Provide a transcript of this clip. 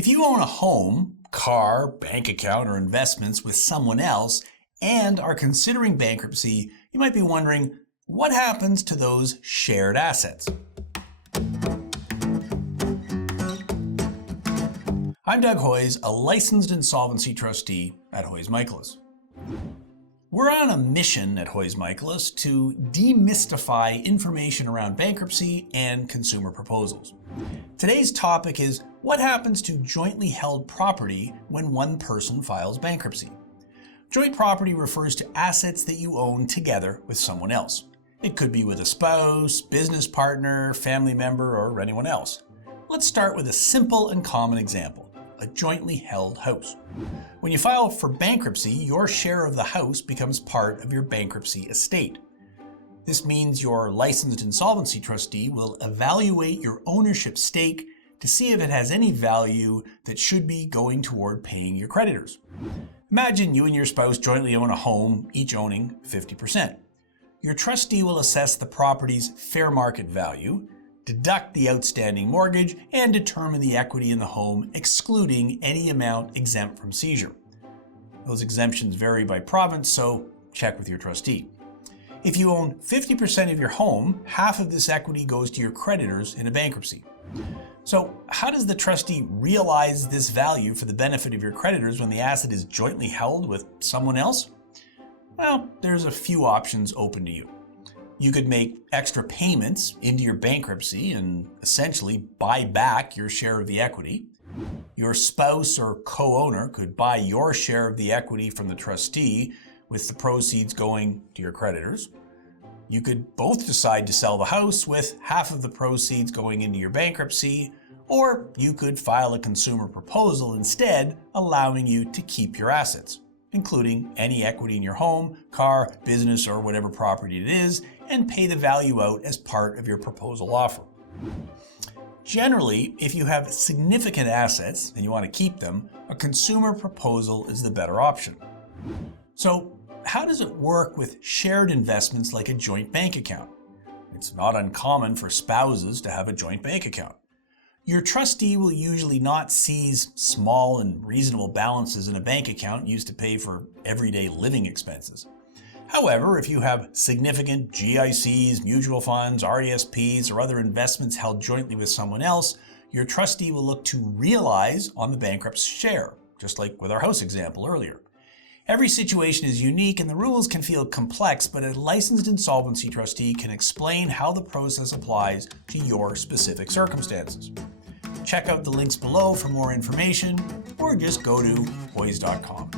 If you own a home, car, bank account, or investments with someone else and are considering bankruptcy, you might be wondering, what happens to those shared assets? I'm Doug Hoyes, a licensed insolvency trustee at Hoyes Michalos. We're on a mission at Hoyes Michalos to demystify information around bankruptcy and consumer proposals. Today's topic is what happens to jointly held property when one person files bankruptcy. Joint property refers to assets that you own together with someone else. It could be with a spouse, business partner, family member, or anyone else. Let's start with a simple and common example. A jointly held house. When you file for bankruptcy, your share of the house becomes part of your bankruptcy estate. This means your licensed insolvency trustee will evaluate your ownership stake to see if it has any value that should be going toward paying your creditors. Imagine you and your spouse jointly own a home, each owning 50%. Your trustee will assess the property's fair market value, deduct the outstanding mortgage, and determine the equity in the home, excluding any amount exempt from seizure. Those exemptions vary by province, so check with your trustee. If you own 50% of your home, half of this equity goes to your creditors in a bankruptcy. So how does the trustee realize this value for the benefit of your creditors when the asset is jointly held with someone else? Well, there's a few options open to you. You could make extra payments into your bankruptcy and essentially buy back your share of the equity. Your spouse or co-owner could buy your share of the equity from the trustee with the proceeds going to your creditors. You could both decide to sell the house with half of the proceeds going into your bankruptcy, or you could file a consumer proposal instead, allowing you to keep your assets, including any equity in your home, car, business, or whatever property it is, and pay the value out as part of your proposal offer. Generally, if you have significant assets and you want to keep them, a consumer proposal is the better option. So, how does it work with shared investments like a joint bank account? It's not uncommon for spouses to have a joint bank account. Your trustee will usually not seize small and reasonable balances in a bank account used to pay for everyday living expenses. However, if you have significant GICs, mutual funds, RESPs, or other investments held jointly with someone else, your trustee will look to realize on the bankrupt's share, just like with our house example earlier. Every situation is unique and the rules can feel complex, but a licensed insolvency trustee can explain how the process applies to your specific circumstances. Check out the links below for more information, or just go to hoyes.com.